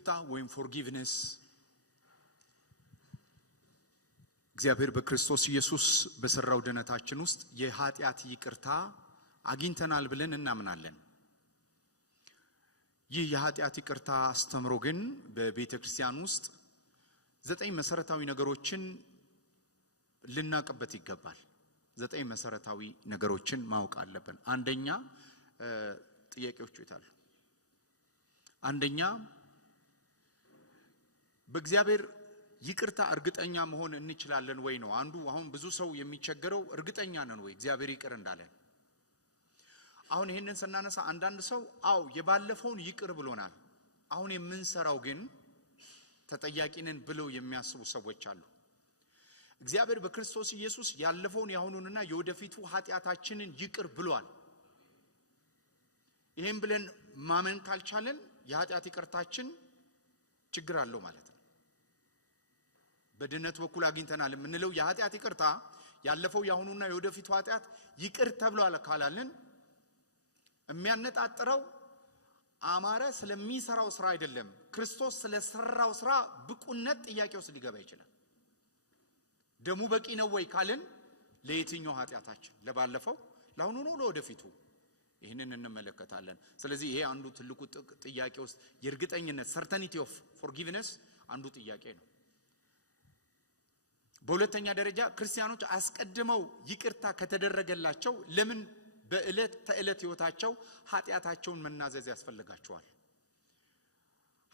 ይቅርታ ወይም ፎርጊቭነስ እግዚአብሔር በክርስቶስ ኢየሱስ በሰራው ድነታችን ውስጥ የኃጢአት ይቅርታ አግኝተናል ብለን እናምናለን። ይህ የኃጢአት ይቅርታ አስተምሮ ግን በቤተ ክርስቲያን ውስጥ 9 መሰረታዊ ነገሮችን ልናቀበት ይገባል። 9 መሰረታዊ ነገሮችን ማወቅ አለብን። አንደኛ ጥያቄዎቹ ይታሉ። አንደኛ በእግዚአብሔር ይቅርታ እርግጠኛ መሆን እንችላለን ወይ ነው አንዱ። አሁን ብዙ ሰው የሚቸገረው እርግጠኛ ነን ወይ እግዚአብሔር ይቅር እንዳለን? አሁን ይሄንን ስናነሳ አንዳንድ ሰው አው የባለፈውን ይቅር ብሎናል፣ አሁን የምንሰራው ግን ተጠያቂነን ብለው የሚያስቡ ሰዎች አሉ። እግዚአብሔር በክርስቶስ ኢየሱስ ያለፈውን ያሁኑንና የወደፊቱ ኃጢአታችንን ይቅር ብሏል። ይሄን ብለን ማመን ካልቻለን የኃጢአት ይቅርታችን ችግር አለው ማለት ነው። በድነት በኩል አግኝተናል የምንለው የኃጢአት ይቅርታ ያለፈው ያሁኑና የወደፊቱ ኃጢአት ይቅር ተብሏል ካላልን የሚያነጣጥረው አማረ ስለሚሰራው ስራ አይደለም፣ ክርስቶስ ስለሰራው ስራ ብቁነት ጥያቄ ውስጥ ሊገባ ይችላል። ደሙ በቂ ነው ወይ ካልን ለየትኛው ኃጢአታችን? ለባለፈው፣ ለአሁኑ ነው፣ ለወደፊቱ? ይህንን እንመለከታለን። ስለዚህ ይሄ አንዱ ትልቁ ጥያቄ ውስጥ የእርግጠኝነት certainty of forgiveness አንዱ ጥያቄ ነው። በሁለተኛ ደረጃ ክርስቲያኖች አስቀድመው ይቅርታ ከተደረገላቸው ለምን በእለት ተእለት ህይወታቸው ኃጢአታቸውን መናዘዝ ያስፈልጋቸዋል?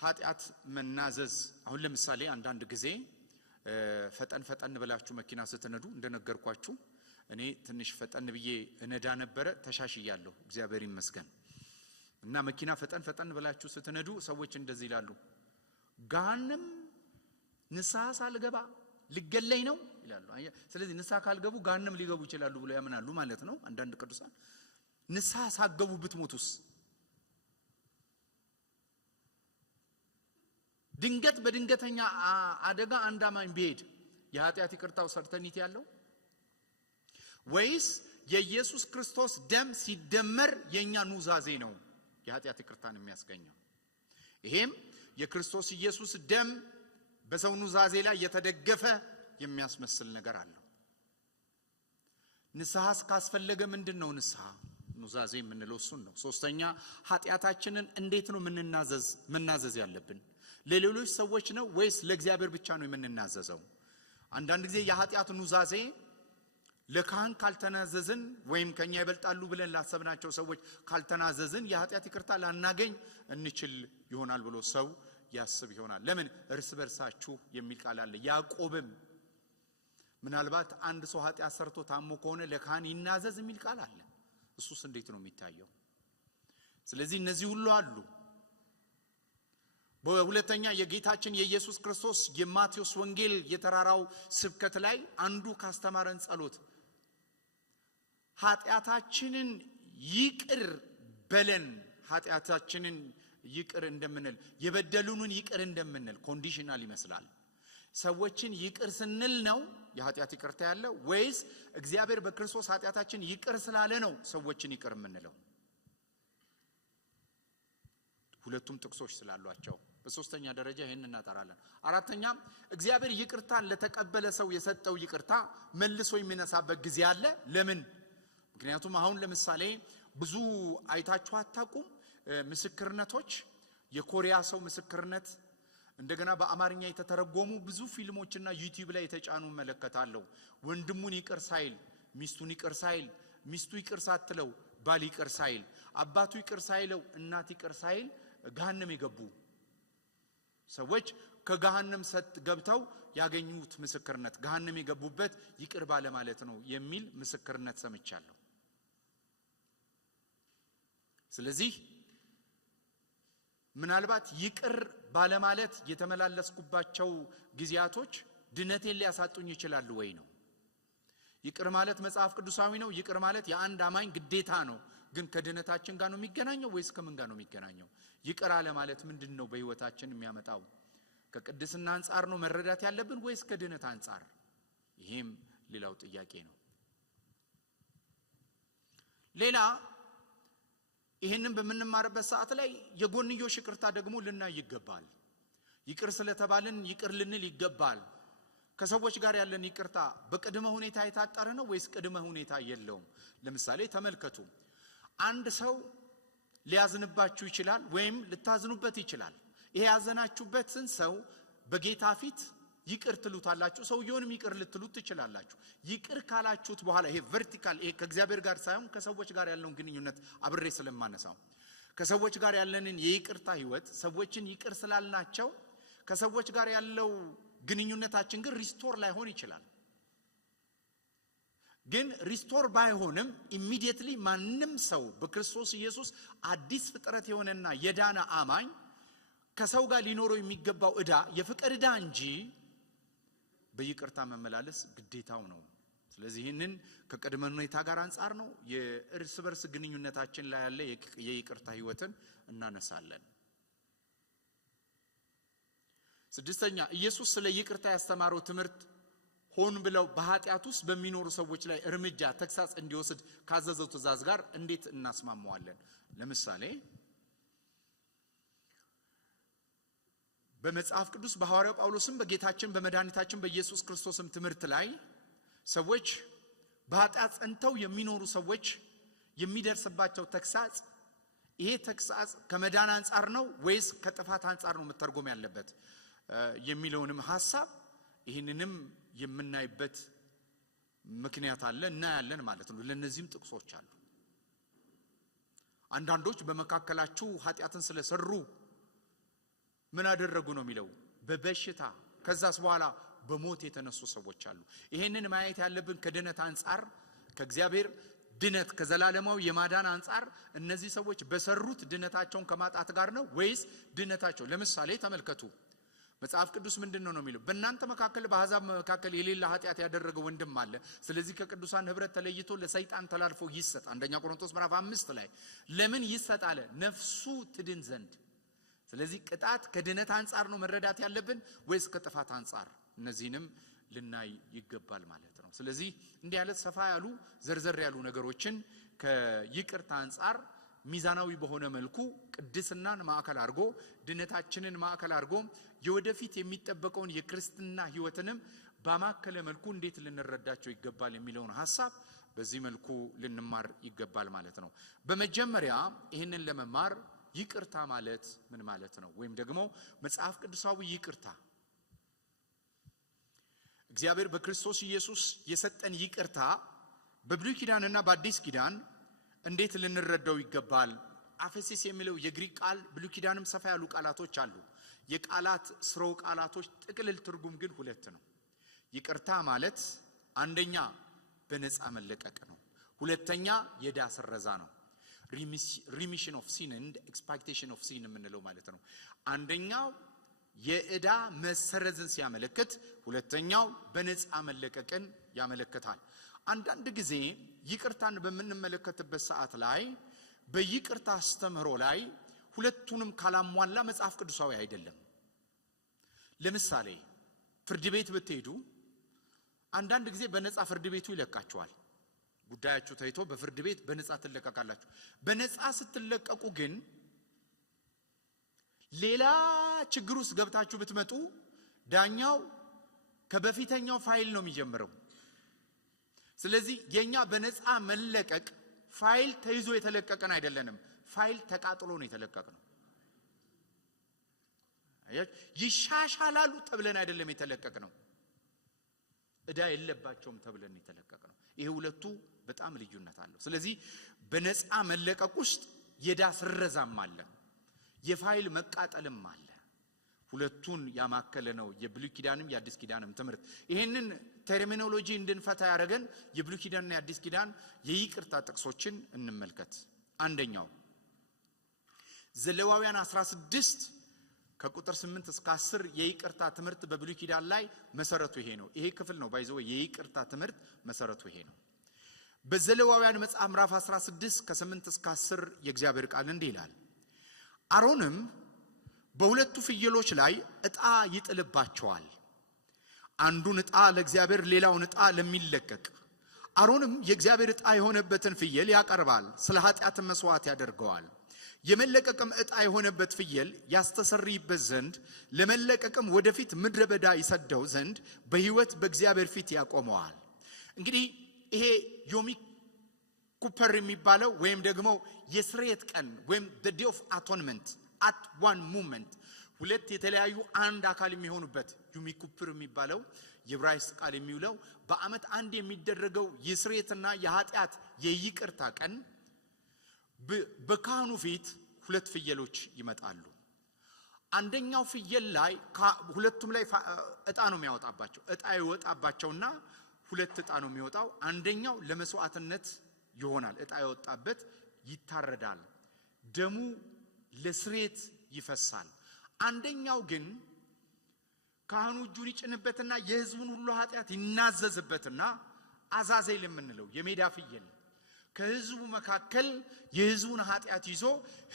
ኃጢአት መናዘዝ አሁን ለምሳሌ አንዳንድ ጊዜ ፈጠን ብላችሁ መኪና ስትነዱ እንደነገርኳችሁ እኔ ትንሽ ፈጠን ብዬ እነዳ ነበር፣ ተሻሽያለሁ እግዚአብሔር ይመስገን። እና መኪና ፈጠን ብላችሁ ስትነዱ ሰዎች እንደዚህ ይላሉ፣ ጋንም ንስሐ ሳልገባ ልገለይ ነው ይላሉ። ስለዚህ ንስሐ ካልገቡ ጋንም ሊገቡ ይችላሉ ብለው ያምናሉ ማለት ነው። አንዳንድ ቅዱሳን ንስሐ ሳገቡ ብትሞቱስ? ድንገት በድንገተኛ አደጋ አንዳማኝ ቢሄድ የኃጢአት ይቅርታው ሰርተኒት ያለው ወይስ የኢየሱስ ክርስቶስ ደም ሲደመር የኛ ኑዛዜ ነው የኃጢአት ይቅርታን የሚያስገኘው? ይሄም የክርስቶስ ኢየሱስ ደም በሰው ኑዛዜ ላይ የተደገፈ የሚያስመስል ነገር አለው። ንስሐ ካስፈለገ ምንድነው ንስሐ? ኑዛዜ የምንለው እሱን ነው። ሶስተኛ ኃጢአታችንን እንዴት ነው መናዘዝ ያለብን? ለሌሎች ሰዎች ነው ወይስ ለእግዚአብሔር ብቻ ነው የምንናዘዘው? አንዳንድ ጊዜ የኃጢአት ኑዛዜ ለካህን ካልተናዘዝን ወይም ከኛ ይበልጣሉ ብለን ላሰብናቸው ሰዎች ካልተናዘዝን የኃጢአት ይቅርታ ላናገኝ እንችል ይሆናል ብሎ ሰው ያስብ ይሆናል። ለምን እርስ በርሳችሁ የሚል ቃል አለ። ያዕቆብም ምናልባት አንድ ሰው ኃጢአት ሰርቶ ታሞ ከሆነ ለካህን ይናዘዝ የሚል ቃል አለ። እሱስ እንዴት ነው የሚታየው? ስለዚህ እነዚህ ሁሉ አሉ። በሁለተኛ የጌታችን የኢየሱስ ክርስቶስ የማቴዎስ ወንጌል የተራራው ስብከት ላይ አንዱ ካስተማረን ጸሎት ኃጢአታችንን ይቅር በለን፣ ኃጢአታችንን ይቅር እንደምንል የበደሉንን ይቅር እንደምንል ኮንዲሽናል ይመስላል። ሰዎችን ይቅር ስንል ነው የኃጢአት ይቅርታ ያለው ወይስ እግዚአብሔር በክርስቶስ ኃጢአታችን ይቅር ስላለ ነው ሰዎችን ይቅር የምንለው? ሁለቱም ጥቅሶች ስላሏቸው በሶስተኛ ደረጃ ይሄንን እናጠራለን። አራተኛ እግዚአብሔር ይቅርታን ለተቀበለ ሰው የሰጠው ይቅርታ መልሶ የሚነሳበት ጊዜ አለ። ለምን? ምክንያቱም አሁን ለምሳሌ ብዙ አይታችሁ አታውቁም? ምስክርነቶች፣ የኮሪያ ሰው ምስክርነት፣ እንደገና በአማርኛ የተተረጎሙ ብዙ ፊልሞችና ዩቲዩብ ላይ የተጫኑ መለከታለሁ። ወንድሙን ይቅር ሳይል ሚስቱን ይቅር ሳይል፣ ሚስቱ ይቅር ሳትለው ባል ይቅር ሳይል፣ አባቱ ይቅር ሳይለው እናት ይቅር ሳይል ገሃነም የገቡ ሰዎች ከገሃነም ገብተው ያገኙት ምስክርነት ገሃነም የገቡበት ይቅር ባለ ማለት ነው የሚል ምስክርነት ሰምቻለሁ። ስለዚህ ምናልባት ይቅር ባለ ማለት የተመላለስኩባቸው ጊዜያቶች ድነቴን ሊያሳጡኝ ይችላሉ ወይ ነው? ይቅር ማለት መጽሐፍ ቅዱሳዊ ነው። ይቅር ማለት የአንድ አማኝ ግዴታ ነው። ግን ከድነታችን ጋር ነው የሚገናኘው ወይስ ከምን ጋር ነው የሚገናኘው? ይቅር አለ ማለት ምንድነው በህይወታችን የሚያመጣው? ከቅድስና አንፃር ነው መረዳት ያለብን ወይስ ከድነት አንፃር? ይሄም ሌላው ጥያቄ ነው። ሌላ ይሄንን በምንማርበት ሰዓት ላይ የጎንዮሽ ይቅርታ ደግሞ ልናይ ይገባል። ይቅር ስለተባልን ይቅር ልንል ይገባል። ከሰዎች ጋር ያለን ይቅርታ በቅድመ ሁኔታ የታጠረ ነው ወይስ ቅድመ ሁኔታ የለውም? ለምሳሌ ተመልከቱ። አንድ ሰው ሊያዝንባችሁ ይችላል ወይም ልታዝኑበት ይችላል። ይሄ ያዘናችሁበትን ሰው በጌታ ፊት ይቅር ትሉታላችሁ፣ ሰውየውንም ይቅር ልትሉት ትችላላችሁ። ይቅር ካላችሁት በኋላ ይሄ ቨርቲካል ይሄ ከእግዚአብሔር ጋር ሳይሆን ከሰዎች ጋር ያለውን ግንኙነት አብሬ ስለማነሳው ከሰዎች ጋር ያለንን የይቅርታ ህይወት ሰዎችን ይቅር ስላልናቸው ከሰዎች ጋር ያለው ግንኙነታችን ግን ሪስቶር ላይሆን ይችላል። ግን ሪስቶር ባይሆንም ኢሚዲየትሊ ማንም ሰው በክርስቶስ ኢየሱስ አዲስ ፍጥረት የሆነና የዳነ አማኝ ከሰው ጋር ሊኖረው የሚገባው ዕዳ የፍቅር ዕዳ እንጂ በይቅርታ መመላለስ ግዴታው ነው። ስለዚህ ይህንን ከቅድመ ሁኔታ ጋር አንጻር ነው የእርስ በርስ ግንኙነታችን ላይ ያለ የይቅርታ ህይወትን እናነሳለን። ስድስተኛ ኢየሱስ ስለ ይቅርታ ያስተማረው ትምህርት ሆን ብለው በኃጢአት ውስጥ በሚኖሩ ሰዎች ላይ እርምጃ ተግሳጽ እንዲወስድ ካዘዘው ትእዛዝ ጋር እንዴት እናስማማዋለን? ለምሳሌ በመጽሐፍ ቅዱስ በሐዋርያው ጳውሎስም በጌታችን በመድኃኒታችን በኢየሱስ ክርስቶስም ትምህርት ላይ ሰዎች በኃጢአት ጸንተው የሚኖሩ ሰዎች የሚደርስባቸው ተግሳጽ ይሄ ተግሳጽ ከመዳን አንጻር ነው ወይስ ከጥፋት አንጻር ነው መተርጎም ያለበት የሚለውንም ሐሳብ ይህንንም የምናይበት ምክንያት አለ እናያለን ማለት ነው። ለነዚህም ጥቅሶች አሉ። አንዳንዶች በመካከላችሁ ኃጢአትን ስለሰሩ ምን አደረጉ ነው የሚለው በበሽታ ከዛስ በኋላ በሞት የተነሱ ሰዎች አሉ። ይሄንን ማየት ያለብን ከድነት አንጻር ከእግዚአብሔር ድነት ከዘላለማው የማዳን አንጻር እነዚህ ሰዎች በሰሩት ድነታቸውን ከማጣት ጋር ነው ወይስ ድነታቸው? ለምሳሌ ተመልከቱ መጽሐፍ ቅዱስ ምንድነው ነው የሚለው? በእናንተ መካከል በአሕዛብ መካከል የሌላ ኃጢአት ያደረገ ወንድም አለ፣ ስለዚህ ከቅዱሳን ህብረት ተለይቶ ለሰይጣን ተላልፎ ይሰጥ። አንደኛ ቆሮንቶስ ምዕራፍ 5 ላይ ለምን ይሰጥ አለ? ነፍሱ ትድን ዘንድ። ስለዚህ ቅጣት ከድነት አንጻር ነው መረዳት ያለብን ወይስ ከጥፋት አንጻር? እነዚህንም ልናይ ይገባል ማለት ነው። ስለዚህ እንዲህ ያለ ሰፋ ያሉ ዘርዘር ያሉ ነገሮችን ከይቅርታ አንጻር ሚዛናዊ በሆነ መልኩ ቅድስናን ማዕከል አድርጎ ድነታችንን ማዕከል አድርጎ የወደፊት የሚጠበቀውን የክርስትና ህይወትንም በማከለ መልኩ እንዴት ልንረዳቸው ይገባል የሚለውን ሐሳብ በዚህ መልኩ ልንማር ይገባል ማለት ነው። በመጀመሪያ ይህንን ለመማር ይቅርታ ማለት ምን ማለት ነው? ወይም ደግሞ መጽሐፍ ቅዱሳዊ ይቅርታ እግዚአብሔር በክርስቶስ ኢየሱስ የሰጠን ይቅርታ በብሉይ ኪዳንና በአዲስ ኪዳን እንዴት ልንረዳው ይገባል? አፌሲስ የሚለው የግሪክ ቃል ብሉይ ኪዳንም ሰፋ ያሉ ቃላቶች አሉ። የቃላት ስርወ ቃላቶች ጥቅልል ትርጉም ግን ሁለት ነው። ይቅርታ ማለት አንደኛ በነፃ መለቀቅ ነው። ሁለተኛ የዕዳ ስረዛ ነው። ሪሚሽን ኦፍ ሲን ኤንድ ኤክስፔክቴሽን ኦፍ ሲን የምንለው ማለት ነው። አንደኛው የዕዳ መሰረዝን ሲያመለክት፣ ሁለተኛው በነፃ መለቀቅን ያመለክታል። አንዳንድ ጊዜ ይቅርታን በምንመለከትበት ሰዓት ላይ በይቅርታ አስተምህሮ ላይ ሁለቱንም ካላሟላ መጽሐፍ ቅዱሳዊ አይደለም። ለምሳሌ ፍርድ ቤት ብትሄዱ አንዳንድ ጊዜ በነፃ ፍርድ ቤቱ ይለቃችኋል። ጉዳያችሁ ታይቶ በፍርድ ቤት በነፃ ትለቀቃላችሁ። በነፃ ስትለቀቁ ግን ሌላ ችግር ውስጥ ገብታችሁ ብትመጡ ዳኛው ከበፊተኛው ፋይል ነው የሚጀምረው። ስለዚህ የኛ በነፃ መለቀቅ ፋይል ተይዞ የተለቀቀን አይደለንም፣ ፋይል ተቃጥሎ ነው የተለቀቀነው። ይሻሻላሉ ተብለን አይደለም የተለቀቀነው፣ ዕዳ የለባቸውም ተብለን የተለቀቀነው። ይሄ ሁለቱ በጣም ልዩነት አለው። ስለዚህ በነፃ መለቀቅ ውስጥ የዕዳ ስረዛም አለ፣ የፋይል መቃጠልም አለ። ሁለቱን ያማከለ ነው የብሉይ ኪዳንም የአዲስ ኪዳንም ትምህርት። ይሄንን ተርሚኖሎጂ እንድንፈታ ያደረገን የብሉይ ኪዳንና የአዲስ ኪዳን የይቅርታ ጥቅሶችን እንመልከት። አንደኛው ዘሌዋውያን 16 ከቁጥር 8 እስከ 10 የይቅርታ ትምህርት በብሉይ ኪዳን ላይ መሰረቱ ይሄ ነው። ይሄ ክፍል ነው ባይዘው የይቅርታ ትምህርት መሰረቱ ይሄ ነው። በዘሌዋውያን መጽሐፍ ምዕራፍ 16 ከ8 እስከ 10 የእግዚአብሔር ቃል እንዲህ ይላል። አሮንም በሁለቱ ፍየሎች ላይ ዕጣ ይጥልባቸዋል፣ አንዱን ዕጣ ለእግዚአብሔር ሌላውን ዕጣ ለሚለቀቅ። አሮንም የእግዚአብሔር ዕጣ የሆነበትን ፍየል ያቀርባል፣ ስለ ኃጢአት መስዋዕት ያደርገዋል። የመለቀቅም ዕጣ የሆነበት ፍየል ያስተሰርይበት ዘንድ ለመለቀቅም ወደፊት ምድረ በዳ ይሰደው ዘንድ በሕይወት በእግዚአብሔር ፊት ያቆመዋል። እንግዲህ ይሄ ዮም ኩፐር የሚባለው ወይም ደግሞ የስርየት ቀን ወይም the day of atonement at one moment ሁለት የተለያዩ አንድ አካል የሚሆኑበት ዮም ኩፐር የሚባለው የዕብራይስጥ ቃል የሚውለው በአመት አንድ የሚደረገው የስርየትና የኃጢአት የይቅርታ ቀን በካህኑ ፊት ሁለት ፍየሎች ይመጣሉ። አንደኛው ፍየል ላይ ሁለቱም ላይ ዕጣ ነው የሚያወጣባቸው። ዕጣ ይወጣባቸውና ሁለት ዕጣ ነው የሚወጣው። አንደኛው ለመስዋዕትነት ይሆናል። ዕጣ የወጣበት ይታረዳል፣ ደሙ ለስርየት ይፈሳል። አንደኛው ግን ካህኑ እጁን ይጭንበትና የሕዝቡን ሁሉ ኃጢአት ይናዘዝበትና አዛዜል የምንለው የሜዳ ፍየል ከሕዝቡ መካከል የሕዝቡን ኃጢአት ይዞ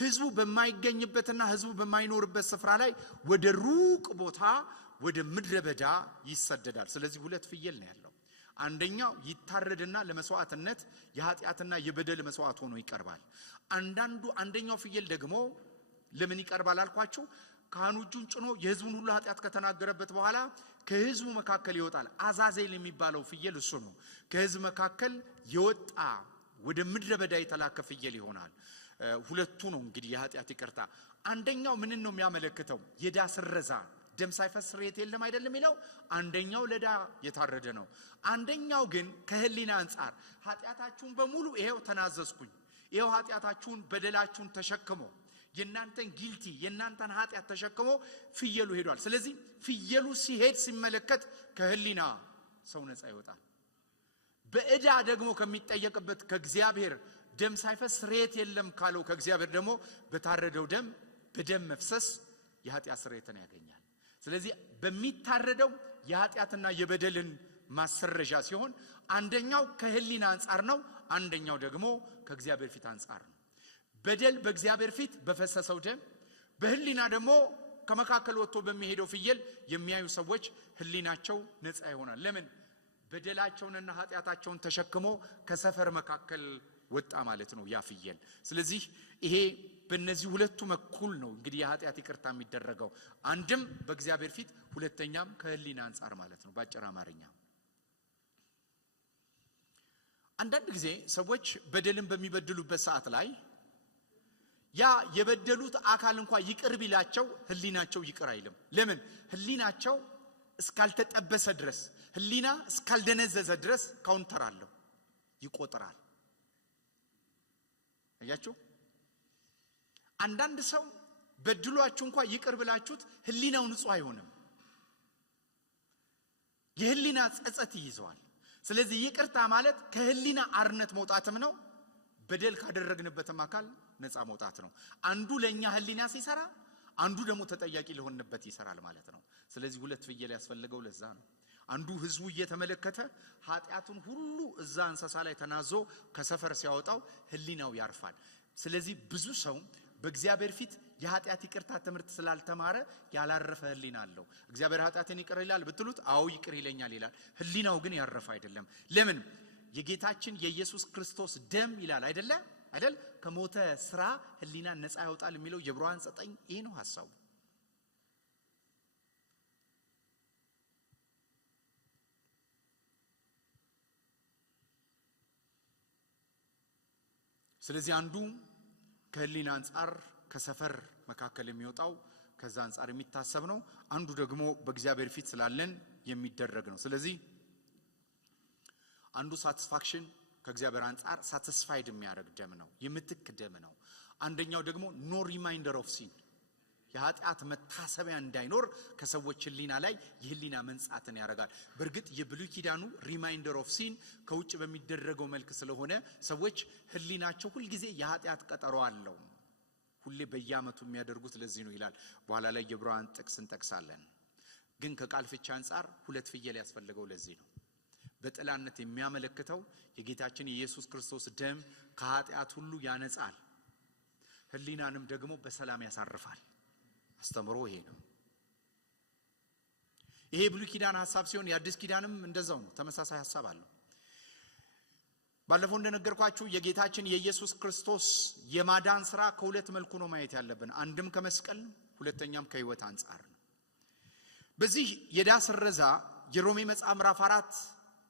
ሕዝቡ በማይገኝበትና ሕዝቡ በማይኖርበት ስፍራ ላይ ወደ ሩቅ ቦታ ወደ ምድረ በዳ ይሰደዳል። ስለዚህ ሁለት ፍየል ነው ያለው። አንደኛው ይታረድና ለመስዋዕትነት የኃጢአትና የበደል መስዋዕት ሆኖ ይቀርባል። አንደኛው ፍየል ደግሞ ለምን ይቀርባል አልኳችሁ? ካህኑ እጁን ጭኖ የሕዝቡን ሁሉ ኃጢአት ከተናገረበት በኋላ ከሕዝቡ መካከል ይወጣል። አዛዜል የሚባለው ፍየል እሱ ነው። ከሕዝብ መካከል የወጣ ወደ ምድረ በዳ የተላከ ፍየል ይሆናል። ሁለቱ ነው እንግዲህ የኃጢአት ይቅርታ። አንደኛው ምን ነው የሚያመለክተው? የዕዳ ስረዛ፣ ደም ሳይፈስ ስርየት የለም አይደለም የሚለው። አንደኛው ለዕዳ የታረደ ነው። አንደኛው ግን ከህሊና አንጻር ኃጢአታችሁን በሙሉ ይሄው ተናዘዝኩኝ፣ ይሄው ኃጢአታችሁን በደላችሁን ተሸክሞ የናንተን ጊልቲ የናንተን ኃጢአት ተሸክሞ ፍየሉ ሄዷል። ስለዚህ ፍየሉ ሲሄድ ሲመለከት ከህሊና ሰው ነፃ ይወጣል። በዕዳ ደግሞ ከሚጠየቅበት ከእግዚአብሔር ደም ሳይፈስ ስርየት የለም ካለው ከእግዚአብሔር ደግሞ በታረደው ደም በደም መፍሰስ የኃጢአት ስርየትን ያገኛል። ስለዚህ በሚታረደው የኃጢአትና የበደልን ማሰረዣ ሲሆን አንደኛው ከህሊና አንጻር ነው፣ አንደኛው ደግሞ ከእግዚአብሔር ፊት አንጻር ነው። በደል በእግዚአብሔር ፊት በፈሰሰው ደም፣ በህሊና ደግሞ ከመካከል ወጥቶ በሚሄደው ፍየል የሚያዩ ሰዎች ህሊናቸው ነፃ ይሆናል። ለምን? በደላቸውንና ኃጢአታቸውን ተሸክሞ ከሰፈር መካከል ወጣ ማለት ነው ያ ፍየል። ስለዚህ ይሄ በእነዚህ ሁለቱ መኩል ነው እንግዲህ የኃጢአት ይቅርታ የሚደረገው። አንድም በእግዚአብሔር ፊት፣ ሁለተኛም ከህሊና አንጻር ማለት ነው በአጭር አማርኛ። አንዳንድ ጊዜ ሰዎች በደልን በሚበድሉበት ሰዓት ላይ ያ የበደሉት አካል እንኳን ይቅር ቢላቸው ህሊናቸው ይቅር አይልም። ለምን? ህሊናቸው እስካልተጠበሰ ድረስ፣ ህሊና እስካልደነዘዘ ድረስ ካውንተር አለው፣ ይቆጥራል። አያችሁ? አንዳንድ ሰው በድሏችሁ እንኳን ይቅር ብላችሁት ህሊናው ንጹህ አይሆንም፣ የህሊና ጸጸት ይይዘዋል። ስለዚህ ይቅርታ ማለት ከህሊና አርነት መውጣትም ነው፣ በደል ካደረግንበትም አካል ነፃ መውጣት ነው። አንዱ ለኛ ህሊና ሲሰራ፣ አንዱ ደግሞ ተጠያቂ ሊሆንበት ይሰራል ማለት ነው። ስለዚህ ሁለት ፍየል ያስፈልገው ለዛ ነው። አንዱ ህዝቡ እየተመለከተ ኃጢአቱን ሁሉ እዛ እንስሳ ላይ ተናዞ ከሰፈር ሲያወጣው ህሊናው ያርፋል። ስለዚህ ብዙ ሰው በእግዚአብሔር ፊት የኃጢአት ይቅርታ ትምህርት ስላልተማረ ያላረፈ ህሊና አለው። እግዚአብሔር ኃጢአትን ይቅር ይላል ብትሉት አዎ ይቅር ይለኛል ይላል። ህሊናው ግን ያረፈ አይደለም። ለምን? የጌታችን የኢየሱስ ክርስቶስ ደም ይላል አይደል? ከሞተ ስራ ህሊና ነፃ ያወጣል የሚለው የዕብራውያን 9 ይሄ ነው ሐሳቡ። ስለዚህ አንዱ ከህሊና አንጻር ከሰፈር መካከል የሚወጣው ከዛ አንጻር የሚታሰብ ነው። አንዱ ደግሞ በእግዚአብሔር ፊት ስላለን የሚደረግ ነው። ስለዚህ አንዱ ሳቲስፋክሽን ከእግዚአብሔር አንጻር ሳቲስፋይድ የሚያደርግ ደም ነው፣ የምትክ ደም ነው። አንደኛው ደግሞ ኖ ሪማይንደር ኦፍ ሲን፣ የኃጢአት መታሰቢያ እንዳይኖር ከሰዎች ህሊና ላይ የህሊና መንጻትን ያደርጋል። በእርግጥ የብሉይ ኪዳኑ ሪማይንደር ኦፍ ሲን ከውጭ በሚደረገው መልክ ስለሆነ ሰዎች ህሊናቸው ሁልጊዜ የኃጢአት ቀጠሮ አለው፣ ሁሌ በየዓመቱ የሚያደርጉት ለዚህ ነው ይላል። በኋላ ላይ የዕብራውያን ጥቅስ እንጠቅሳለን። ግን ከቃል ፍቺ አንጻር ሁለት ፍየል ያስፈልገው ለዚህ ነው። በጥላነት የሚያመለክተው የጌታችን የኢየሱስ ክርስቶስ ደም ከኃጢአት ሁሉ ያነጻል፣ ህሊናንም ደግሞ በሰላም ያሳርፋል። አስተምሮ ይሄ ነው። ይሄ ብሉይ ኪዳን ሐሳብ ሲሆን የአዲስ ኪዳንም እንደዛው ነው፣ ተመሳሳይ ሐሳብ አለው። ባለፈው እንደነገርኳችሁ የጌታችን የኢየሱስ ክርስቶስ የማዳን ሥራ ከሁለት መልኩ ነው ማየት ያለብን። አንድም ከመስቀል፣ ሁለተኛም ከሕይወት አንጻር ነው። በዚህ የዕዳ ስረዛ የሮሜ መጽሐፍ ምዕራፍ 4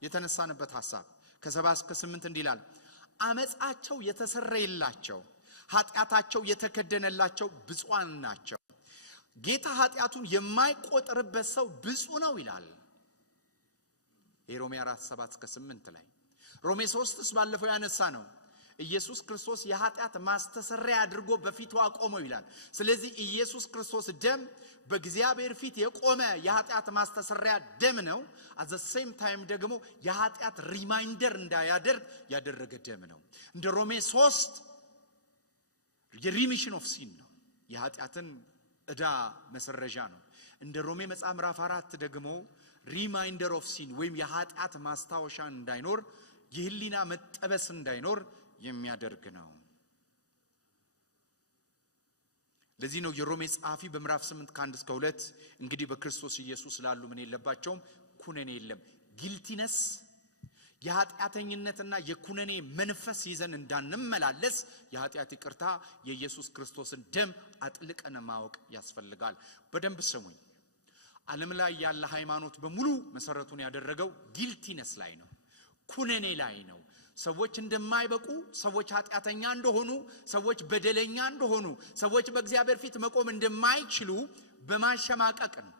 የተነሳንበት ሐሳብ ከ7 እስከ 8 እንዲህ ይላል። አመጻቸው የተሰረየላቸው ኃጢአታቸው የተከደነላቸው ብፁዓን ናቸው፣ ጌታ ኃጢአቱን የማይቆጥርበት ሰው ብፁዕ ነው ይላል። የሮሜ 4:7 እስከ 8 ላይ ሮሜ 3ስ ባለፈው ያነሳ ነው። ኢየሱስ ክርስቶስ የኃጢአት ማስተሰሪያ አድርጎ በፊቱ አቆመው ይላል። ስለዚህ ኢየሱስ ክርስቶስ ደም በእግዚአብሔር ፊት የቆመ የኃጢአት ማስተሰሪያ ደም ነው። at the same time ደግሞ የኃጢአት ሪማይንደር እንዳያደርግ ያደረገ ደም ነው። እንደ ሮሜ 3 የሪሚሽን ኦፍ ሲን ነው፣ የኃጢአትን ዕዳ መሰረዣ ነው። እንደ ሮሜ መጽሐፍ ምዕራፍ 4 ደግሞ ሪማይንደር ኦፍ ሲን ወይም የኃጢአት ማስታወሻ እንዳይኖር፣ የህሊና መጠበስ እንዳይኖር የሚያደርግ ነው። ለዚህ ነው የሮሜ ጸሐፊ በምዕራፍ 8 ከ1 እስከ 2 እንግዲህ በክርስቶስ ኢየሱስ ላሉ ምን የለባቸውም? ኩነኔ የለም። ጊልቲነስ የኃጢአተኝነትና የኩነኔ መንፈስ ይዘን እንዳንመላለስ የኃጢአት ይቅርታ የኢየሱስ ክርስቶስን ደም አጥልቀን ማወቅ ያስፈልጋል። በደንብ ስሙኝ። ዓለም ላይ ያለ ሃይማኖት በሙሉ መሰረቱን ያደረገው ጊልቲነስ ላይ ነው፣ ኩነኔ ላይ ነው። ሰዎች እንደማይበቁ፣ ሰዎች ኃጢአተኛ እንደሆኑ፣ ሰዎች በደለኛ እንደሆኑ፣ ሰዎች በእግዚአብሔር ፊት መቆም እንደማይችሉ በማሸማቀቅ ነው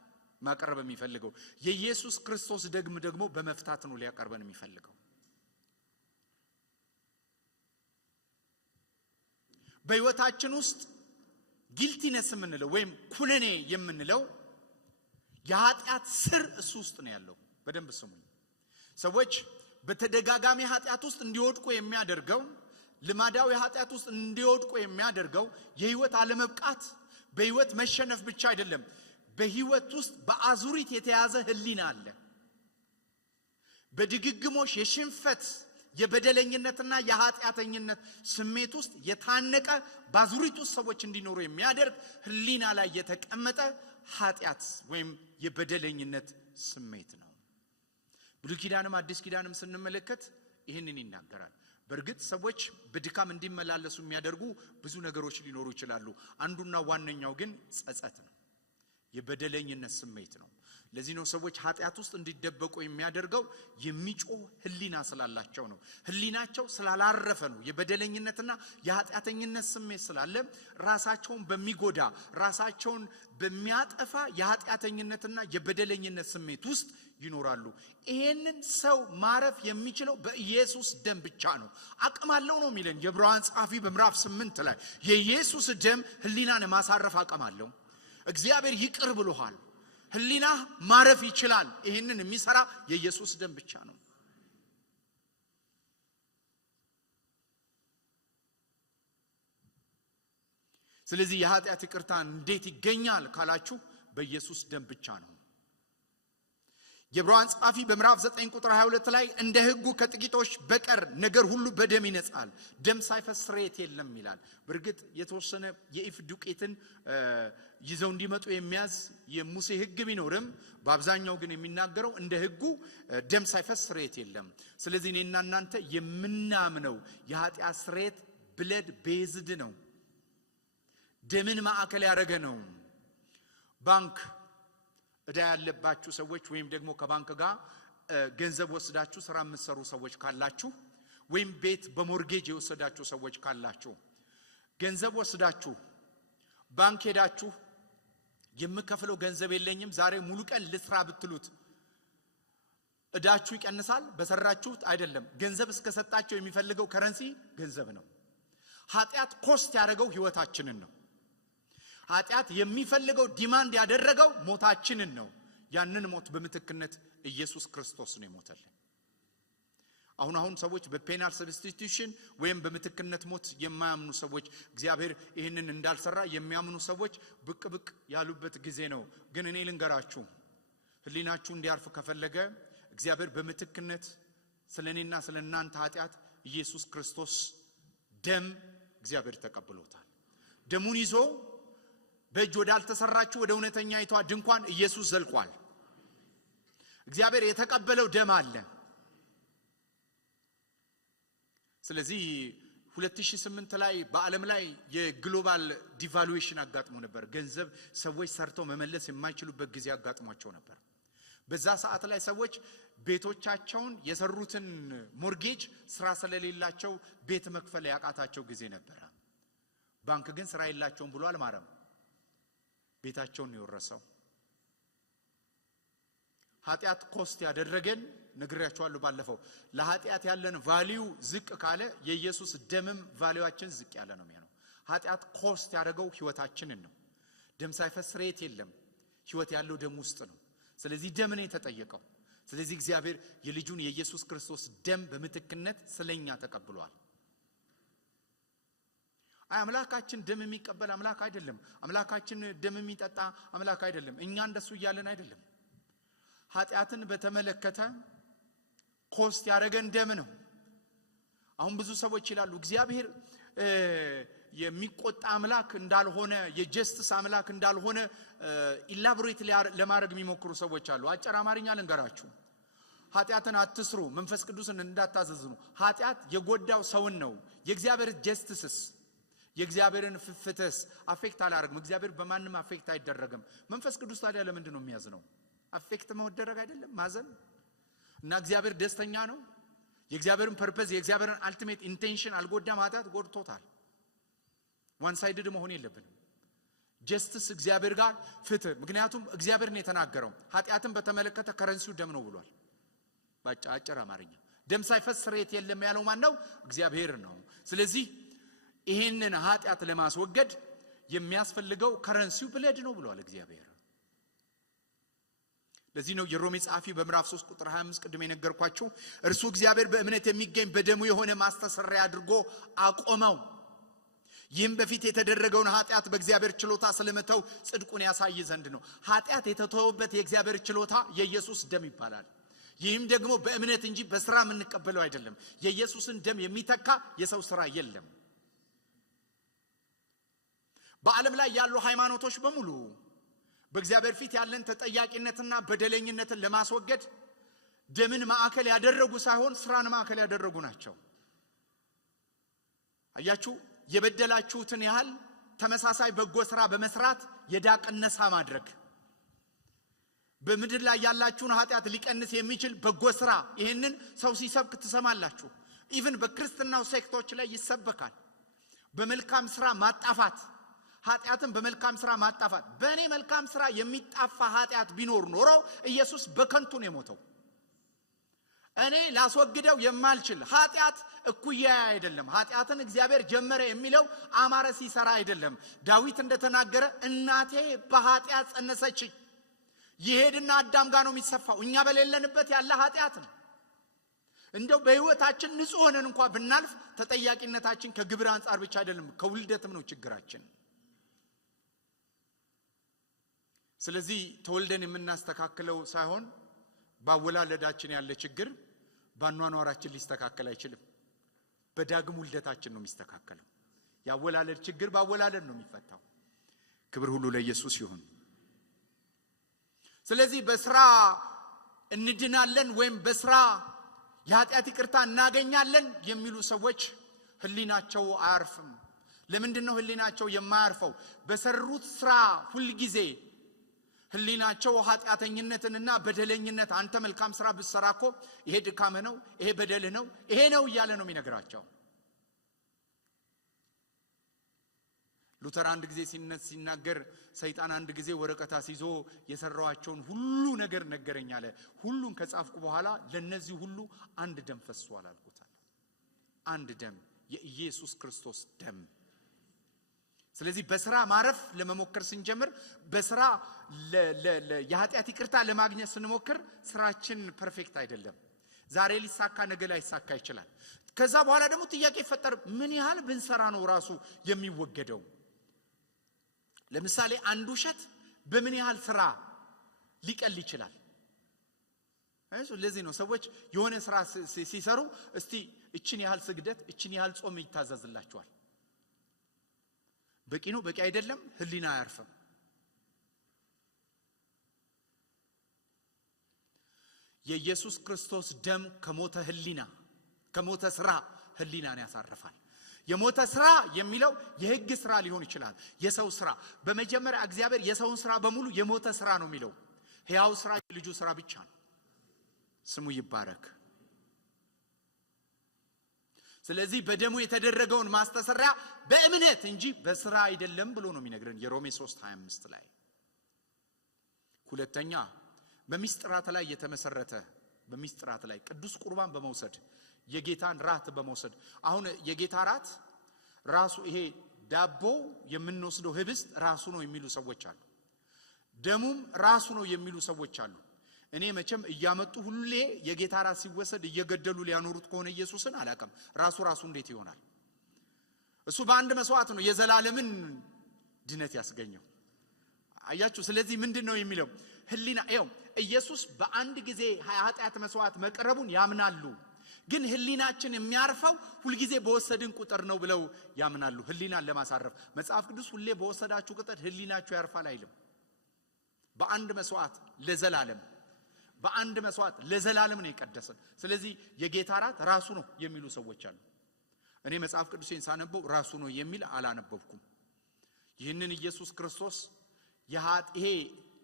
ማቀረብ የሚፈልገው። የኢየሱስ ክርስቶስ ደግሞ በመፍታት ነው ሊያቀርበን የሚፈልገው። በሕይወታችን ውስጥ ጊልቲነስ የምንለው ወይም ኩነኔ የምንለው የኃጢአት ስር እሱ ውስጥ ነው ያለው። በደንብ ስሙኝ። ሰዎች በተደጋጋሚ ኃጢአት ውስጥ እንዲወድቁ የሚያደርገው፣ ልማዳዊ ኃጢአት ውስጥ እንዲወድቁ የሚያደርገው የሕይወት አለመብቃት፣ በሕይወት መሸነፍ ብቻ አይደለም። በሕይወት ውስጥ በአዙሪት የተያዘ ህሊና አለ። በድግግሞሽ የሽንፈት የበደለኝነትና የኃጢአተኝነት ስሜት ውስጥ የታነቀ በአዙሪት ውስጥ ሰዎች እንዲኖሩ የሚያደርግ ህሊና ላይ የተቀመጠ ኃጢአት ወይም የበደለኝነት ስሜት ነው። ብሉይ ኪዳንም አዲስ ኪዳንም ስንመለከት ይህንን ይናገራል። በእርግጥ ሰዎች በድካም እንዲመላለሱ የሚያደርጉ ብዙ ነገሮች ሊኖሩ ይችላሉ። አንዱና ዋነኛው ግን ጸጸት ነው፣ የበደለኝነት ስሜት ነው። ለዚህ ነው ሰዎች ኃጢአት ውስጥ እንዲደበቁ የሚያደርገው የሚጮህ ህሊና ስላላቸው ነው። ህሊናቸው ስላላረፈ ነው። የበደለኝነትና የኃጢአተኝነት ስሜት ስላለ ራሳቸውን በሚጎዳ ራሳቸውን በሚያጠፋ የኃጢአተኝነትና የበደለኝነት ስሜት ውስጥ ይኖራሉ። ይሄንን ሰው ማረፍ የሚችለው በኢየሱስ ደም ብቻ ነው። አቅም አለው ነው የሚለን የዕብራውያን ጸሐፊ በምዕራፍ 8 ላይ የኢየሱስ ደም ህሊናን ማሳረፍ አቅም አለው። እግዚአብሔር ይቅር ብሎሃል፣ ህሊና ማረፍ ይችላል። ይሄንን የሚሰራ የኢየሱስ ደም ብቻ ነው። ስለዚህ የኃጢአት ይቅርታ እንዴት ይገኛል ካላችሁ በኢየሱስ ደም ብቻ ነው። የዕብራውያን ጸሐፊ በምዕራፍ 9 ቁጥር 22 ላይ እንደ ሕጉ ከጥቂቶች በቀር ነገር ሁሉ በደም ይነጻል፣ ደም ሳይፈስ ስርየት የለም ይላል። በእርግጥ የተወሰነ የኢፍ ዱቄትን ይዘው እንዲመጡ የሚያዝ የሙሴ ሕግ ቢኖርም በአብዛኛው ግን የሚናገረው እንደ ሕጉ ደም ሳይፈስ ስርየት የለም። ስለዚህ እኔና እናንተ የምናምነው የኃጢአት ስርየት ብለድ ቤዝድ ነው፣ ደምን ማዕከል ያደረገ ነው። ባንክ ዕዳ ያለባችሁ ሰዎች ወይም ደግሞ ከባንክ ጋር ገንዘብ ወስዳችሁ ስራ የምትሰሩ ሰዎች ካላችሁ ወይም ቤት በሞርጌጅ የወሰዳችሁ ሰዎች ካላችሁ ገንዘብ ወስዳችሁ ባንክ ሄዳችሁ የምከፍለው ገንዘብ የለኝም ዛሬ ሙሉ ቀን ልስራ ብትሉት ዕዳችሁ ይቀንሳል? በሰራችሁት አይደለም። ገንዘብ እስከሰጣችሁ የሚፈልገው ከረንሲ ገንዘብ ነው። ኃጢአት ኮስት ያደረገው ህይወታችንን ነው። ኃጢአት የሚፈልገው ዲማንድ ያደረገው ሞታችንን ነው። ያንን ሞት በምትክነት ኢየሱስ ክርስቶስ ነው የሞተልን። አሁን ሰዎች በፔናል ሰብስቲቲዩሽን ወይም በምትክነት ሞት የማያምኑ ሰዎች እግዚአብሔር ይህንን እንዳልሰራ የሚያምኑ ሰዎች ብቅ ያሉበት ጊዜ ነው። ግን እኔ ልንገራችሁ፣ ህሊናችሁ እንዲያርፍ ከፈለገ እግዚአብሔር በምትክነት ስለኔና ስለናንተ ኃጢአት ኢየሱስ ክርስቶስ ደም እግዚአብሔር ተቀብሎታል። ደሙን ይዞ በእጅ ወዳልተሰራችሁ ወደ እውነተኛይቷ ድንኳን ኢየሱስ ዘልቋል። እግዚአብሔር የተቀበለው ደም አለ። ስለዚህ 2008 ላይ በዓለም ላይ የግሎባል ዲቫሉዌሽን አጋጥሞ ነበር። ገንዘብ ሰዎች ሰርተው መመለስ የማይችሉበት ጊዜ አጋጥሟቸው ነበር። በዛ ሰዓት ላይ ሰዎች ቤቶቻቸውን የሰሩትን ሞርጌጅ ስራ ስለሌላቸው ቤት መክፈል ያቃታቸው ጊዜ ነበር። ባንክ ግን ስራ የላቸውም ብሎ አልማረም። ቤታቸውን የወረሰው ኃጢአት ኮስት ያደረገን ነግሬያችኋለሁ ባለፈው። ለኃጢአት ያለን ቫልዩ ዝቅ ካለ የኢየሱስ ደምም ቫልዩአችን ዝቅ ያለ ነው የሚሆነው። ኃጢአት ኮስት ያደረገው ህይወታችንን ነው። ደም ሳይፈስ ሬት የለም። ህይወት ያለው ደም ውስጥ ነው። ስለዚህ ደም ነው የተጠየቀው። ስለዚህ እግዚአብሔር የልጁን የኢየሱስ ክርስቶስ ደም በምትክነት ስለኛ ተቀብሏል። አምላካችን ደም የሚቀበል አምላክ አይደለም። አምላካችን ደም የሚጠጣ አምላክ አይደለም። እኛ እንደሱ እያለን አይደለም። ኃጢአትን በተመለከተ ኮስት ያደረገን ደም ነው። አሁን ብዙ ሰዎች ይላሉ እግዚአብሔር የሚቆጣ አምላክ እንዳልሆነ፣ የጀስቲስ አምላክ እንዳልሆነ ኢላቦሬት ለማድረግ የሚሞክሩ ሰዎች አሉ። አጭር አማርኛ ልንገራችሁ። ኃጢአትን አትስሩ፣ መንፈስ ቅዱስን እንዳታዘዝኑ። ኃጢአት የጎዳው ሰውን ነው። የእግዚአብሔር ጀስቲስስ የእግዚአብሔርን ፍትህስ አፌክት አላደርግም። እግዚአብሔር በማንም አፌክት አይደረግም። መንፈስ ቅዱስ ታዲያ ለምንድን ነው የሚያዝነው? አፌክት መደረግ አይደለም ማዘን። እና እግዚአብሔር ደስተኛ ነው። የእግዚአብሔርን ፐርፐዝ የእግዚአብሔርን አልቲሜት ኢንቴንሽን አልጎዳም። ኃጢአት ጎድቶታል። ዋን ሳይድድ መሆን የለብንም። ጀስቲስ እግዚአብሔር ጋር ፍትህ። ምክንያቱም እግዚአብሔር ነው የተናገረው። ኃጢአትን በተመለከተ ከረንሲው ደም ነው ብሏል። በአጭር አማርኛ ደም ሳይፈስ ስርየት የለም ያለው ማን ነው? እግዚአብሔር ነው። ስለዚህ ይሄንን ኃጢአት ለማስወገድ የሚያስፈልገው ከረንሲው ብለድ ነው ብሏል እግዚአብሔር። ለዚህ ነው የሮሜ ጸሐፊ በምዕራፍ 3 ቁጥር 25 ቅድም የነገርኳችሁ እርሱ እግዚአብሔር በእምነት የሚገኝ በደሙ የሆነ ማስተሰሪያ አድርጎ አቆመው። ይህም በፊት የተደረገውን ኃጢአት በእግዚአብሔር ችሎታ ስለመተው ጽድቁን ያሳይ ዘንድ ነው። ኃጢአት የተተወበት የእግዚአብሔር ችሎታ የኢየሱስ ደም ይባላል። ይህም ደግሞ በእምነት እንጂ በስራ የምንቀበለው አይደለም። የኢየሱስን ደም የሚተካ የሰው ስራ የለም። በዓለም ላይ ያሉ ሃይማኖቶች በሙሉ በእግዚአብሔር ፊት ያለን ተጠያቂነትና በደለኝነትን ለማስወገድ ደምን ማዕከል ያደረጉ ሳይሆን ስራን ማዕከል ያደረጉ ናቸው። አያችሁ፣ የበደላችሁትን ያህል ተመሳሳይ በጎ ስራ በመስራት የዕዳ ቅነሳ ማድረግ፣ በምድር ላይ ያላችሁን ኃጢአት ሊቀንስ የሚችል በጎ ስራ። ይህንን ሰው ሲሰብክ ትሰማላችሁ። ኢቭን በክርስትናው ሴክቶች ላይ ይሰበካል። በመልካም ስራ ማጣፋት፣ ኃጢአትን በመልካም ስራ ማጣፋት። በእኔ መልካም ስራ የሚጣፋ ኃጢአት ቢኖር ኖሮ ኢየሱስ በከንቱ ነው የሞተው። እኔ ላስወግደው የማልችል ኃጢአት እኩያ አይደለም። ኃጢአትን እግዚአብሔር ጀመረ የሚለው አማረ ሲሰራ አይደለም። ዳዊት እንደተናገረ እናቴ በኃጢአት ጸነሰችኝ። ይሄድና አዳም ጋር ነው የሚሰፋው። እኛ በሌለንበት ያለ ኃጢአት ነው። እንደው በህይወታችን ንጹህ ሆነን እንኳን ብናልፍ ተጠያቂነታችን ከግብር አንጻር ብቻ አይደለም፣ ከውልደትም ነው ችግራችን። ስለዚህ ተወልደን የምናስተካክለው ሳይሆን ባወላለዳችን ያለ ችግር ባኗኗራችን ሊስተካከል አይችልም። በዳግም ውልደታችን ነው የሚስተካከለው። ያወላለድ ችግር ባወላለድ ነው የሚፈታው። ክብር ሁሉ ለኢየሱስ ይሁን። ስለዚህ በስራ እንድናለን ወይም በስራ የኃጢአት ይቅርታ እናገኛለን የሚሉ ሰዎች ህሊናቸው አያርፍም። ለምንድን ነው ህሊናቸው የማያርፈው? በሰሩት ስራ ሁሉ ጊዜ ህሊናቸው ኃጢአተኝነትንና በደለኝነት፣ አንተ መልካም ስራ ብትሰራኮ ይሄ ድካም ነው፣ ይሄ በደል ነው፣ ይሄ ነው እያለ ነው የሚነግራቸው። ሉተር አንድ ጊዜ ሲናገር ሰይጣን አንድ ጊዜ ወረቀት አስይዞ የሰራዋቸውን ሁሉ ነገር ነገረኝ አለ። ሁሉን ከጻፍኩ በኋላ ለነዚህ ሁሉ አንድ ደም ፈሷል አልኩታል። አንድ ደም፣ የኢየሱስ ክርስቶስ ደም። ስለዚህ በስራ ማረፍ ለመሞከር ስንጀምር፣ በስራ የኃጢአት ይቅርታ ለማግኘት ስንሞክር ስራችን ፐርፌክት አይደለም። ዛሬ ሊሳካ ነገ ላይ ይሳካ ይችላል። ከዛ በኋላ ደግሞ ጥያቄ ይፈጠር፣ ምን ያህል ብንሰራ ነው ራሱ የሚወገደው? ለምሳሌ አንድ ውሸት በምን ያህል ስራ ሊቀል ይችላል? ለዚህ ነው ሰዎች የሆነ ስራ ሲሰሩ እስቲ እችን ያህል ስግደት፣ እችን ያህል ጾም ይታዘዝላቸዋል። በቂ ነው በቂ አይደለም፣ ህሊና አያርፍም። የኢየሱስ ክርስቶስ ደም ከሞተ ህሊና ከሞተ ስራ ህሊናን ያሳርፋል። የሞተ ስራ የሚለው የህግ ስራ ሊሆን ይችላል፣ የሰው ስራ። በመጀመሪያ እግዚአብሔር የሰውን ስራ በሙሉ የሞተ ስራ ነው የሚለው። ሕያው ስራ የልጁ ስራ ብቻ ነው። ስሙ ይባረክ። ስለዚህ በደሙ የተደረገውን ማስተሰሪያ በእምነት እንጂ በስራ አይደለም ብሎ ነው የሚነግረን የሮሜ 3:25 ላይ። ሁለተኛ በሚስጥራት ላይ የተመሰረተ በሚስጥራት ላይ ቅዱስ ቁርባን በመውሰድ የጌታን ራት በመውሰድ አሁን የጌታ ራት ራሱ ይሄ ዳቦ የምንወስደው ህብስት ራሱ ነው የሚሉ ሰዎች አሉ። ደሙም ራሱ ነው የሚሉ ሰዎች አሉ። እኔ መቼም እያመጡ ሁሌ የጌታ ራት ሲወሰድ እየገደሉ ሊያኖሩት ከሆነ ኢየሱስን አላቀም። ራሱ እንዴት ይሆናል? እሱ በአንድ መስዋዕት ነው የዘላለምን ድነት ያስገኘው። አያችሁ። ስለዚህ ምንድነው የሚለው? ህሊና ይኸው ኢየሱስ በአንድ ጊዜ ኃጢአት መስዋዕት መቅረቡን ያምናሉ። ግን ህሊናችን የሚያርፈው ሁልጊዜ በወሰድን ቁጥር ነው ብለው ያምናሉ። ህሊናን ለማሳረፍ መጽሐፍ ቅዱስ ሁሌ በወሰዳችሁ ቁጥር ህሊናችሁ ያርፋል አይልም። በአንድ መስዋዕት ለዘላለም በአንድ መስዋዕት ለዘላለም ነው የቀደሰን። ስለዚህ የጌታ ራት ራሱ ነው የሚሉ ሰዎች አሉ። እኔ መጽሐፍ ቅዱስን ሳነበው ራሱ ነው የሚል አላነበብኩም። ይህንን ኢየሱስ ክርስቶስ ይሄ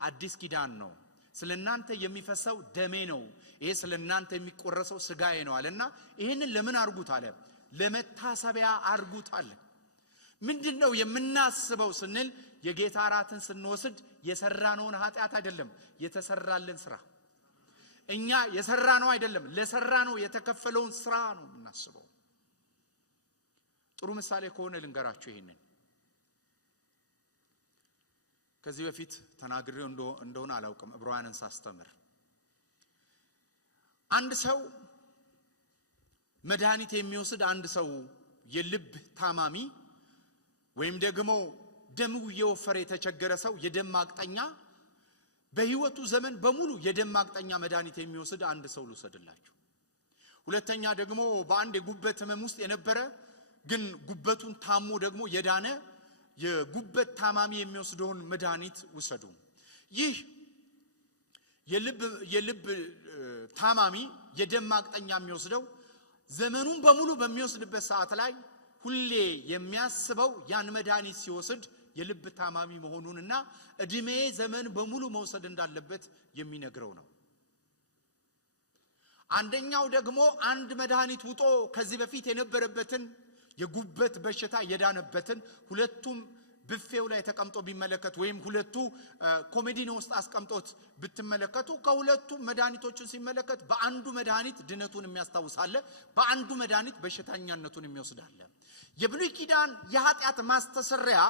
አዲስ ኪዳን ነው፣ ስለናንተ የሚፈሰው ደሜ ነው፣ ይሄ ስለናንተ የሚቆረሰው ስጋዬ ነው አለና ይሄንን ለምን አርጉት አለ? ለመታሰቢያ አርጉት አለ። ምንድነው የምናስበው ስንል የጌታ ራትን ስንወስድ የሰራነውን ኃጢአት አይደለም፣ የተሰራልን ስራ። እኛ የሰራነው አይደለም፣ ለሰራነው የተከፈለውን ስራ ነው የምናስበው። ጥሩ ምሳሌ ከሆነ ልንገራችሁ። ይሄንን ከዚህ በፊት ተናግሬው እንደሆነ አላውቅም። ዕብራውያንን ሳስተምር አንድ ሰው መድኃኒት የሚወስድ አንድ ሰው የልብ ታማሚ ወይም ደግሞ ደሙ እየወፈረ የተቸገረ ሰው የደም ማቅጠኛ በህይወቱ ዘመን በሙሉ የደም ማቅጠኛ መድኃኒት የሚወስድ አንድ ሰው ልውሰድላችሁ። ሁለተኛ ደግሞ በአንድ የጉበት ህመም ውስጥ የነበረ ግን ጉበቱን ታሞ ደግሞ የዳነ የጉበት ታማሚ የሚወስደውን መድኃኒት ውሰዱ። ይህ የልብ ታማሚ የደም ማቅጠኛ የሚወስደው ዘመኑን በሙሉ በሚወስድበት ሰዓት ላይ ሁሌ የሚያስበው ያን መድኃኒት ሲወስድ የልብ ታማሚ መሆኑንና እድሜ ዘመን በሙሉ መውሰድ እንዳለበት የሚነግረው ነው። አንደኛው ደግሞ አንድ መድኃኒት ውጦ ከዚህ በፊት የነበረበትን የጉበት በሽታ የዳነበትን ሁለቱም ብፌው ላይ ተቀምጦ ቢመለከት ወይም ሁለቱ ኮሜዲኖ ውስጥ አስቀምጦት ብትመለከቱ ከሁለቱም መድኃኒቶችን ሲመለከት በአንዱ መድኃኒት ድነቱን የሚያስታውሳለ፣ በአንዱ መድኃኒት በሽታኛነቱን የሚወስዳለ። የብሉይ ኪዳን የኃጢአት ማስተሰሪያ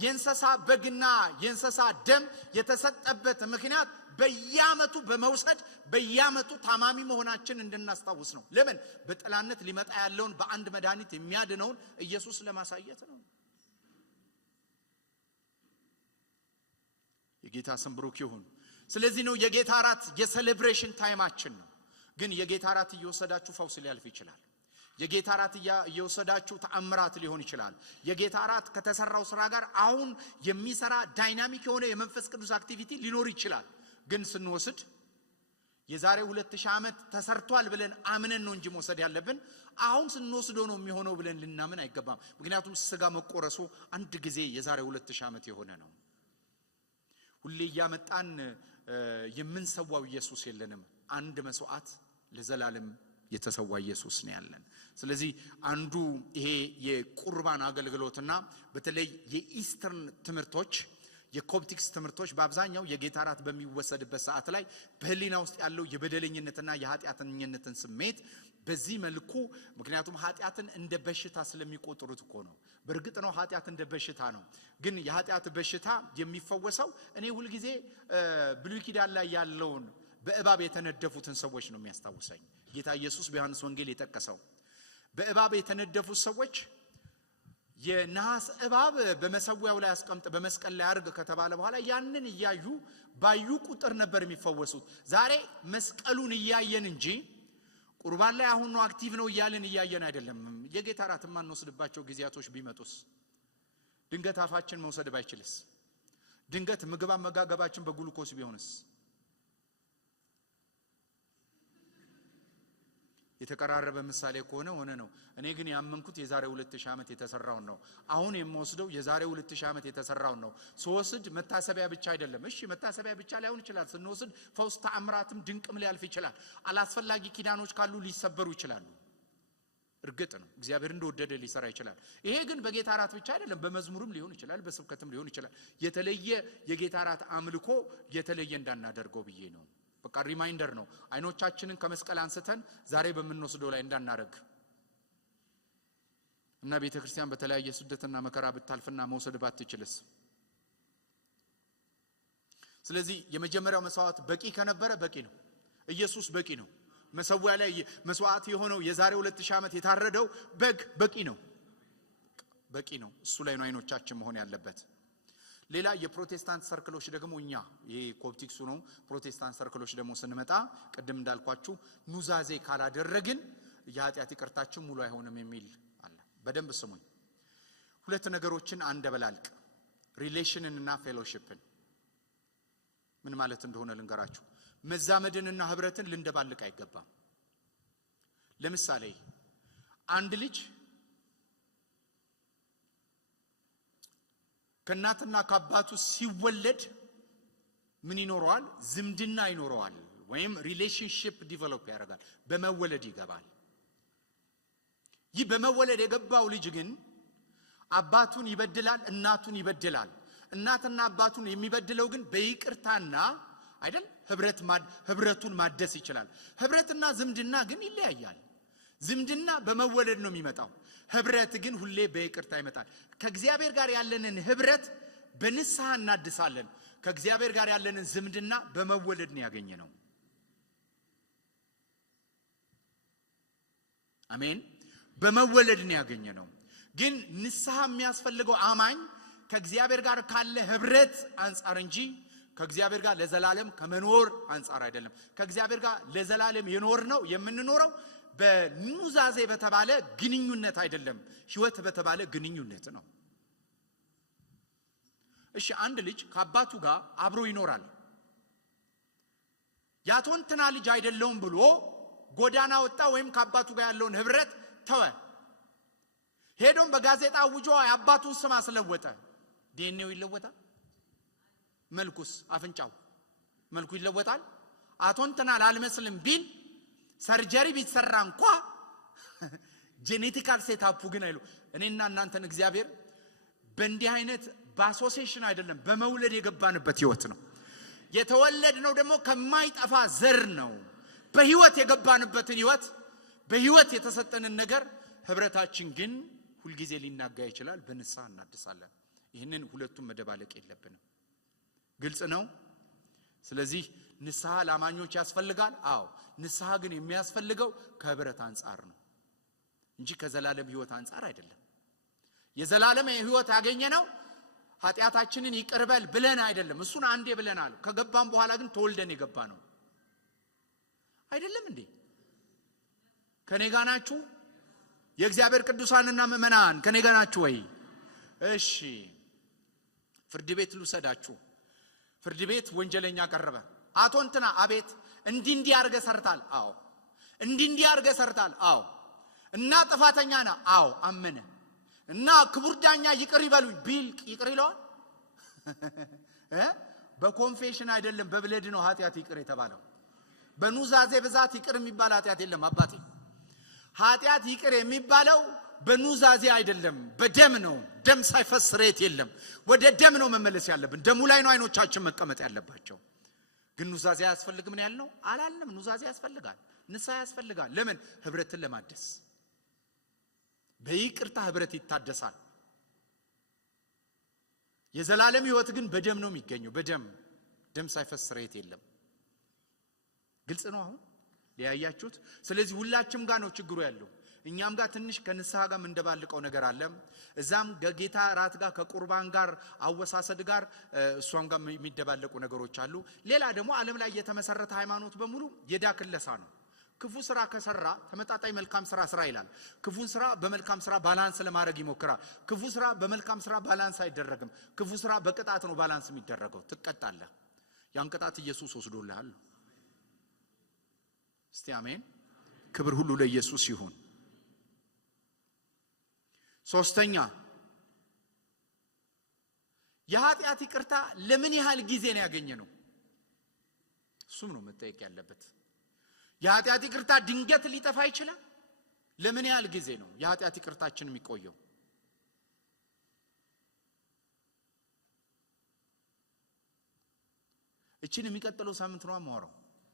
የእንስሳ በግና የእንስሳ ደም የተሰጠበት ምክንያት በየዓመቱ በመውሰድ በየዓመቱ ታማሚ መሆናችን እንድናስታውስ ነው። ለምን? በጥላነት ሊመጣ ያለውን በአንድ መድኃኒት የሚያድነውን ኢየሱስ ለማሳየት ነው። የጌታ ስም ብሩክ ይሁን። ስለዚህ ነው የጌታ ራት የሴሌብሬሽን ታይማችን ነው። ግን የጌታ ራት እየወሰዳችሁ ፈውስ ሊያልፍ ይችላል። የጌታ ራት እየወሰዳችሁ ተአምራት ሊሆን ይችላል። የጌታ ራት ከተሰራው ስራ ጋር አሁን የሚሰራ ዳይናሚክ የሆነ የመንፈስ ቅዱስ አክቲቪቲ ሊኖር ይችላል። ግን ስንወስድ የዛሬ 2000 ዓመት ተሰርቷል ብለን አምነን ነው እንጂ መውሰድ ያለብን አሁን ስንወስደው ነው የሚሆነው ብለን ልናምን አይገባም። ምክንያቱም ስጋ መቆረሱ አንድ ጊዜ የዛሬ 2000 ዓመት የሆነ ነው። ሁሌ ያመጣን የምንሰዋው ኢየሱስ የለንም። አንድ መስዋዕት ለዘላለም የተሰዋ ኢየሱስ ነው ያለን። ስለዚህ አንዱ ይሄ የቁርባን አገልግሎትና በተለይ የኢስተርን ትምህርቶች የኮፕቲክስ ትምህርቶች በአብዛኛው የጌታ ራት በሚወሰድበት ሰዓት ላይ በህሊና ውስጥ ያለው የበደለኝነትና የኃጢአተኝነትን ስሜት በዚህ መልኩ ምክንያቱም ኃጢአትን እንደ በሽታ ስለሚቆጥሩት እኮ ነው። በእርግጥ ነው ኃጢአት እንደ በሽታ ነው። ግን የኃጢአት በሽታ የሚፈወሰው እኔ ሁሉ ጊዜ ብሉይ ኪዳን ላይ ያለውን በእባብ የተነደፉትን ሰዎች ነው የሚያስታውሰኝ። ጌታ ኢየሱስ በዮሐንስ ወንጌል የጠቀሰው በእባብ የተነደፉት ሰዎች የነሐስ እባብ በመሰዊያው ላይ አስቀምጥ በመስቀል ላይ አርግ ከተባለ በኋላ ያንን እያዩ ባዩ ቁጥር ነበር የሚፈወሱት። ዛሬ መስቀሉን እያየን እንጂ ቁርባን ላይ አሁን ነው አክቲቭ ነው እያልን እያየን አይደለም። የጌታ ራት ማንወስድባቸው ጊዜያቶች ቢመጡስ? ድንገት አፋችን መውሰድ ባይችልስ? ድንገት ምግብ አመጋገባችን በግሉኮስ ቢሆንስ? የተቀራረበ ምሳሌ ከሆነ ሆነ ነው። እኔ ግን ያመንኩት የዛሬ 2000 ዓመት የተሰራውን ነው። አሁን የምወስደው የዛሬ 2000 ዓመት የተሰራውን ነው። ስወስድ መታሰቢያ ብቻ አይደለም። እሺ መታሰቢያ ብቻ ላይሆን ይችላል። ስንወስድ ፈውስ ተአምራትም ድንቅም ሊያልፍ ይችላል። አላስፈላጊ ኪዳኖች ካሉ ሊሰበሩ ይችላሉ። እርግጥ ነው እግዚአብሔር እንደወደደ ሊሰራ ይችላል። ይሄ ግን በጌታ እራት ብቻ አይደለም፣ በመዝሙርም ሊሆን ይችላል፣ በስብከትም ሊሆን ይችላል። የተለየ የጌታ እራት አምልኮ የተለየ እንዳናደርገው ብዬ ነው። በቃ ሪማይንደር ነው። አይኖቻችንን ከመስቀል አንስተን ዛሬ በመንወስደው ላይ እንዳናረግ እና ቤተክርስቲያን በተለያየ ስደትና መከራ ብታልፍና መውሰድ ባትችልስ? ስለዚህ የመጀመሪያው መስዋዕት በቂ ከነበረ በቂ ነው። ኢየሱስ በቂ ነው። መሰዊያ ላይ መስዋዕት የሆነው የዛሬ 2000 ዓመት የታረደው በግ በቂ ነው። በቂ ነው። እሱ ላይ ነው አይኖቻችን መሆን ያለበት። ሌላ የፕሮቴስታንት ሰርክሎች ደግሞ እኛ ይሄ ኮፕቲክሱ ነው። ፕሮቴስታንት ሰርክሎች ደግሞ ስንመጣ ቅድም እንዳልኳችሁ ኑዛዜ ካላደረግን የኃጢአት ይቅርታችን ሙሉ አይሆንም የሚል አለ። በደንብ ስሙኝ። ሁለት ነገሮችን አንደበላልቅ፣ ሪሌሽንን እና ፌሎሺፕን። ምን ማለት እንደሆነ ልንገራችሁ። መዛመድንና ህብረትን ልንደባልቅ አይገባም። ለምሳሌ አንድ ልጅ ከእናትና ከአባቱ ሲወለድ ምን ይኖረዋል? ዝምድና ይኖረዋል፣ ወይም ሪሌሽንሺፕ ዲቨሎፕ ያደርጋል። በመወለድ ይገባል። ይህ በመወለድ የገባው ልጅ ግን አባቱን ይበድላል፣ እናቱን ይበድላል። እናትና አባቱን የሚበድለው ግን በይቅርታና አይደል ህብረቱን ማደስ ይችላል። ህብረትና ዝምድና ግን ይለያያል። ዝምድና በመወለድ ነው የሚመጣው። ህብረት ግን ሁሌ በይቅርታ ይመጣል። ከእግዚአብሔር ጋር ያለንን ህብረት በንስሐ እናድሳለን። ከእግዚአብሔር ጋር ያለንን ዝምድና በመወለድ ነው ያገኘነው። አሜን። በመወለድ ነው ያገኘነው። ግን ንስሐ የሚያስፈልገው አማኝ ከእግዚአብሔር ጋር ካለ ህብረት አንፃር እንጂ ከእግዚአብሔር ጋር ለዘላለም ከመኖር አንፃር አይደለም። ከእግዚአብሔር ጋር ለዘላለም የምንኖረው በኑዛዜ በተባለ ግንኙነት አይደለም፣ ህይወት በተባለ ግንኙነት ነው። እሺ አንድ ልጅ ከአባቱ ጋር አብሮ ይኖራል። ያቶንትና ልጅ አይደለውም ብሎ ጎዳና ወጣ፣ ወይም ከአባቱ ጋር ያለውን ህብረት ተወ። ሄዶም በጋዜጣ አውጆ የአባቱን ስም አስለወጠ። ዲኤንኤው ይለወጣል? መልኩስ? አፍንጫው መልኩ ይለወጣል? አቶንትና ላልመስልም ቢል ሰርጀሪ ቢሰራ እንኳ ጄኔቲካል ሴታፑ ግን አይሉ። እኔና እናንተን እግዚአብሔር በእንዲህ አይነት በአሶሲዬሽን አይደለም፣ በመውለድ የገባንበት ህይወት ነው። የተወለድነው ደግሞ ከማይጠፋ ዘር ነው። በህይወት የገባንበትን ህይወት፣ በህይወት የተሰጠንን ነገር ህብረታችን ግን ሁልጊዜ ሊናጋ ይችላል። በንስሐ እናድሳለን። ይህንን ሁለቱም መደባለቅ የለብንም። ግልጽ ነው። ስለዚህ ንስሐ ለአማኞች ያስፈልጋል። አዎ ንስሐ ግን የሚያስፈልገው ከህብረት አንፃር ነው እንጂ ከዘላለም ህይወት አንፃር አይደለም። የዘላለም ህይወት ያገኘነው ኃጢአታችንን ይቅርበል ብለን አይደለም። እሱን አንዴ ብለናል። ከገባን በኋላ ግን ተወልደን የገባ ነው አይደለም እንዴ? ከኔ ጋር ናችሁ? የእግዚአብሔር ቅዱሳንና ምእመናን ከኔ ጋር ናችሁ ወይ? እሺ ፍርድ ቤት ልውሰዳችሁ። ፍርድ ቤት ወንጀለኛ ቀረበ። አቶንትና አቤት፣ እንዲህ አርገ ሰርታል። አዎ እንዲህ አርገ ሰርታል። አዎ እና ጥፋተኛ ነህ። አዎ አመነ። እና ክቡር ዳኛ ይቅር ይበሉኝ ቢል ይቅር ይለዋል? በኮንፌሽን አይደለም፣ በብለድ ነው ኃጢአት ይቅር የተባለው። በኑዛዜ ብዛት ይቅር የሚባል ኃጢአት የለም አባቴ። ኃጢአት ይቅር የሚባለው በኑዛዜ አይደለም፣ በደም ነው። ደም ሳይፈስ ሬት የለም። ወደ ደም ነው መመለስ ያለብን። ደሙ ላይ ነው አይኖቻችን መቀመጥ ያለባቸው። ግን ኑዛዜ ያስፈልግ ምን ያልነው አላልንም። ኑዛዜ ያስፈልጋል፣ ንስሐ ያስፈልጋል። ለምን? ህብረትን ለማደስ። በይቅርታ ህብረት ይታደሳል። የዘላለም ህይወት ግን በደም ነው የሚገኘው። በደም ደም ሳይፈስ ሬት የለም። ግልጽ ነው አሁን ሊያያችሁት። ስለዚህ ሁላችንም ጋር ነው ችግሩ ያለው። እኛም ጋር ትንሽ ከንስሐ ጋር እንደባልቀው ነገር አለ። እዛም ከጌታ ራት ጋር ከቁርባን ጋር አወሳሰድ ጋር እሷም ጋር የሚደባለቁ ነገሮች አሉ። ሌላ ደግሞ ዓለም ላይ የተመሰረተ ሃይማኖት በሙሉ የዳክለሳ ነው። ክፉ ስራ ከሰራ ተመጣጣኝ መልካም ስራ ስራ ይላል። ክፉን ስራ በመልካም ስራ ባላንስ ለማድረግ ይሞክራል። ክፉ ስራ በመልካም ስራ ባላንስ አይደረግም። ክፉ ስራ በቅጣት ነው ባላንስ የሚደረገው። ትቀጣለህ። ያን ቅጣት ኢየሱስ ወስዶልሃል። እስቲ አሜን። ክብር ሁሉ ለኢየሱስ ይሁን። ሶስተኛ የኃጢአት ይቅርታ ለምን ያህል ጊዜ ነው ያገኘነው? እሱም ነው መጠየቅ ያለበት። የኃጢአት ይቅርታ ድንገት ሊጠፋ ይችላል? ለምን ያህል ጊዜ ነው የኃጢአት ይቅርታችን የሚቆየው? እቺን የሚቀጥለው ሳምንት ነው ማወራው።